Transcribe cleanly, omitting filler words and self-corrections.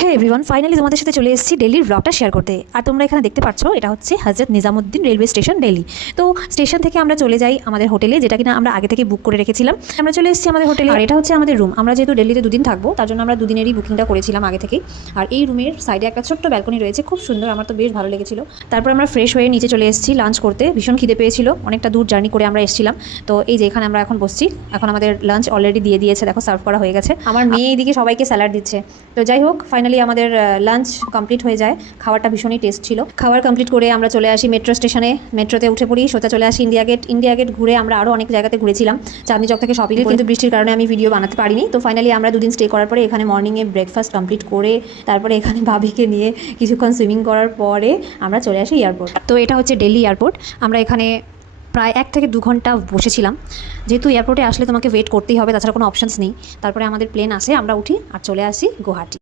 হ্যাঁ everyone, finally তোমাদের সাথে চলে এসেছি দিল্লির ব্লগটা শেয়ার করতে। আর তোমরা এখানে দেখতে পাচ্ছ এটা হচ্ছে হজরত নিজামুদ্দিন রেলওয়ে স্টেশন দিল্লি। তো স্টেশন থেকে আমরা চলে যাই আমাদের হোটেলে, যেটা কিনা আমরা আগে থেকে বুক করে রেখেছিলাম। আমরা চলে এসেছি আমাদের হোটেলে, আর এটা হচ্ছে আমাদের রুম। আমরা যেহেতু দিল্লিতে দুদিন থাকবো, তার জন্য আমরা দুদিনেরই বুকিংটা করেছিলাম আগে থেকেই। আর এই রুমের সাইডে একটা ছোট্ট ব্যালকনি রয়েছে, খুব সুন্দর, আমার তো বেশ ভালো লেগেছিল। তারপর আমরা ফ্রেশ হয়ে নিচে চলে এসেছি লাঞ্চ করতে। ভীষণ খিদে পেয়েছিল, অনেকটা দূর জার্নি করে আমরা এসেছিলাম। তো এই যে এখানে আমরা এখন বসছি, এখন আমাদের লাঞ্চ অলরেডি দিয়ে দিয়েছে, দেখো সার্ভ করা হয়ে গেছে। আমার মেয়ে এইদিকে সবাইকে স্যালাড দিচ্ছে। তো যাই হোক, ফাইনালি আমাদের লাঞ্চ কমপ্লিট হয়ে যায়। খাবারটা ভীষণই টেস্ট ছিল। খাবার কমপ্লিট করে আমরা চলে আসি মেট্রো স্টেশনে। মেট্রোতে উঠে পড়ি, সোজা চলে আসি ইন্ডিয়া গেট। ইন্ডিয়া গেট ঘুরে আমরা আরও অনেক জায়গাতে ঘুরেছিলাম, চাঁদনি চক থেকে শপিং, কিন্তু বৃষ্টির কারণে আমি ভিডিও বানাতে পারিনি। তো ফাইনালি আমরা দুদিন স্টে করার পরে এখানে মর্নিংয়ে ব্রেকফাস্ট কমপ্লিট করে তারপরে এখানে ভাবিকে নিয়ে কিছুক্ষণ সুইমিং করার পরে আমরা চলে আসি এয়ারপোর্ট। তো এটা হচ্ছে দিল্লি এয়ারপোর্ট। আমরা এখানে প্রায় 1 থেকে 2 ঘন্টা বসেছিলাম, যেহেতু এয়ারপোর্টে আসলে তোমাকে ওয়েট করতেই হবে, তাছাড়া কোনো অপশানস নেই। তারপরে আমাদের প্লেন আসে, আমরা উঠি আর চলে আসি গুয়াহাটি।